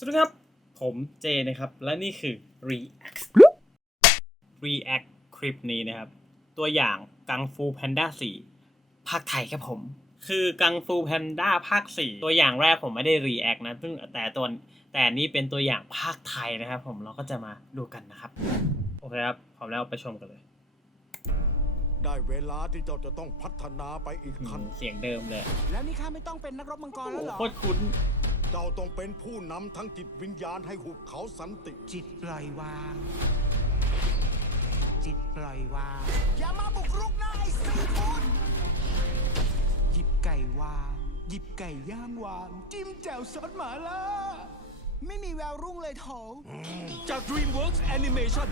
สวัสดีครับ ผมเจนะครับ และนี่คือ React React คลิปนี้นะครับ ตัวอย่างกังฟูแพนด้า4ภาคไทยครับผม คือกังฟูแพนด้าภาค 4 ตัวอย่างแรกผมไม่ได้ React นะซึ่งแต่ตัวแต่นี่เป็นตัวอย่างภาคไทยนะครับ ผมเราก็จะมาดูกันนะครับ โอเคครับพร้อมแล้วไปชมกันเลย ได้เวลาที่เจ้าจะต้องพัฒนาไปอีกอืขั้นมเสียงเดิมเลย แล้วนี่ข้าไม่ต้องเป็นนักรบมังกรแล้วเหรอโคตรคุ้น เจ้าต้องเป็นผู้นำทั้งจิตวิญญาณให้หุบเขาสันติ จิตปล่อยวาง จิตปล่อยวาง อย่ามาบุกรุกนะไอ้ซีฟูดหยิบไก่วาง หยิบไก่ย่างวาง จิ้มแจ่วซอสหมาล่าไม่มีแววรุ่งเลยโถจาก DreamWorks Animation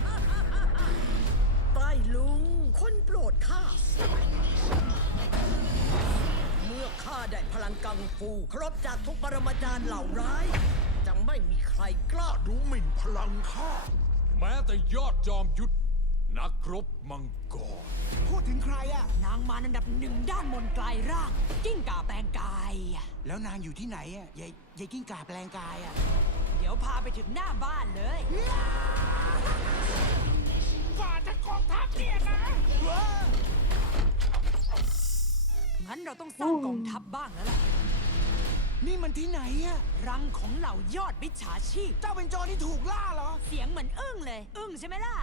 ใต้ลุง คนโปรดข้าาได้พลังกังฟู ครบจากทุกปรมาจารย์เหล่าร้ายจังไม่มีใครกล้าดูหมิ่นพลังข้า แม้แต่ยอดจอมยุทธนักรบมังกร พูดถึงใครอะนางมารอันดับหนึ่งด้านมนต์กลายร่างกิ้งก่าแปลงกาย แล้วนางอยู่ที่ไหนอะยายยายกิ้งก่าแปลงกายอะเดี๋ยวพาไปถึงหน้าบ้านเลย เราต้องสร้างกองทัพบ้างแล้วล่ะ นี่มันที่ไหนอะรังของเหล่ายอดวิชาชีพ เจ้าเป็นโจรที่ถูกล่าเหรอ เสียงเหมือนอึ้งเลย อึ้งใช่ไหมล่ะ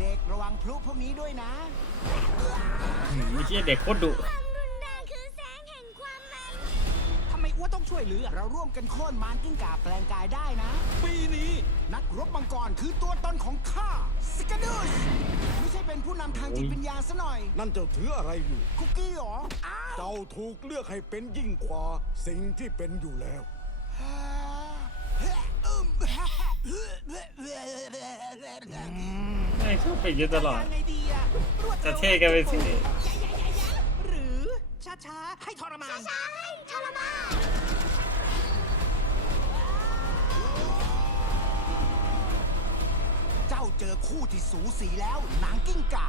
เด็กๆ ระวังพลุพวกนี้ด้วยนะ อืมไม่ใช่เด็กโคตรดุทำไมอ้วต้องช่วยเหลือ เราร่วมกันโค่นมารกิ้งก่าแปลงกายได้นะ ปีนี้นัก รบมังกรคือตัวตนของข้าสกาดูสไม่ใช่เป็นผู้นำทางจิตวิญญาณซะหน่อย นั่นเจ้าถืออะไรอยู่ คุกกี้เหรออ้าวเจ้าถูกเลือกให้เป็นยิ่งกว่าสิ่งที่เป็นอยู่แล้ว ไม่ชอบเป็นอยึดตลอดยังไงดีอะรวดร็วจะเท่กันไปสิหรือช้าๆให้ทรมานช้าๆให้ทรมานเจ้าเจอคู่ที่สูสีแล้วนางกิ้งก่า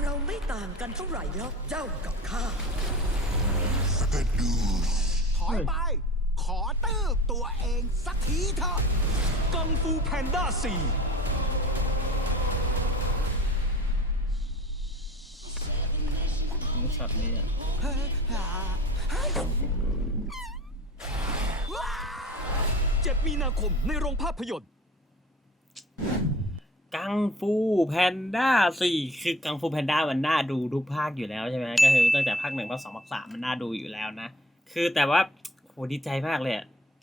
เราไม่ต่างกันเท่าไหร่หรอกเจ้ากับข้าถอยไป ขอตื้อตัวเองสักทีเถอะ กังฟูแพนด้าช็อตนี้อะ4 7มีนาคมในโรงภาพยนตร์ กังฟูแพนด้าสี่คือกังฟูแพนด้ามันน่าดูทุกภาคอยู่แล้วใช่ไหมก็คือตั้งแต่ภาคหนึ่งภาคสองภาคสามมันน่าดูอยู่แล้วนะ คือแต่ว่าโหดีใจมากเลย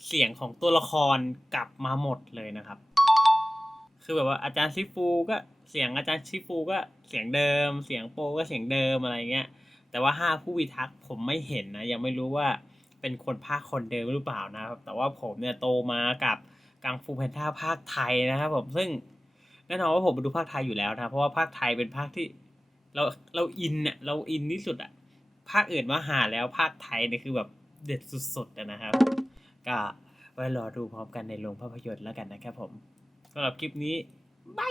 เสียงของตัวละครกลับมาหมดเลยนะครับ คือแบบว่าอาจารย์ชิฟูก็เสียงอาจารย์ชิฟูก็เสียงเดิม เสียงโปก็เสียงเดิมอะไรเงี้ย แต่ว่าห้าผู้พิทักษ์ผมไม่เห็นนะ ยังไม่รู้ว่าเป็นคนภาคคนเดิมหรือเปล่านะครับ แต่ว่าผมเนี่ยโตมากับกังฟูแพนด้าภาคไทยนะครับผมซึ่ง แน่นอนว่าผมไปดูภาคไทยอยู่แล้วนะเพราะว่าภาคไทยเป็นภาคที่ เราเราอินเนี่ยเราอินที่สุดอะภาคอื่นมาหาแล้วภาคไทยเนี่ยคือแบบเด็ดสุดๆนะครับ ก็ไว้รอดูพร้อมกันในโรงภาพยนตร์แล้วกันนะครับผมสำหรับคลิปนี้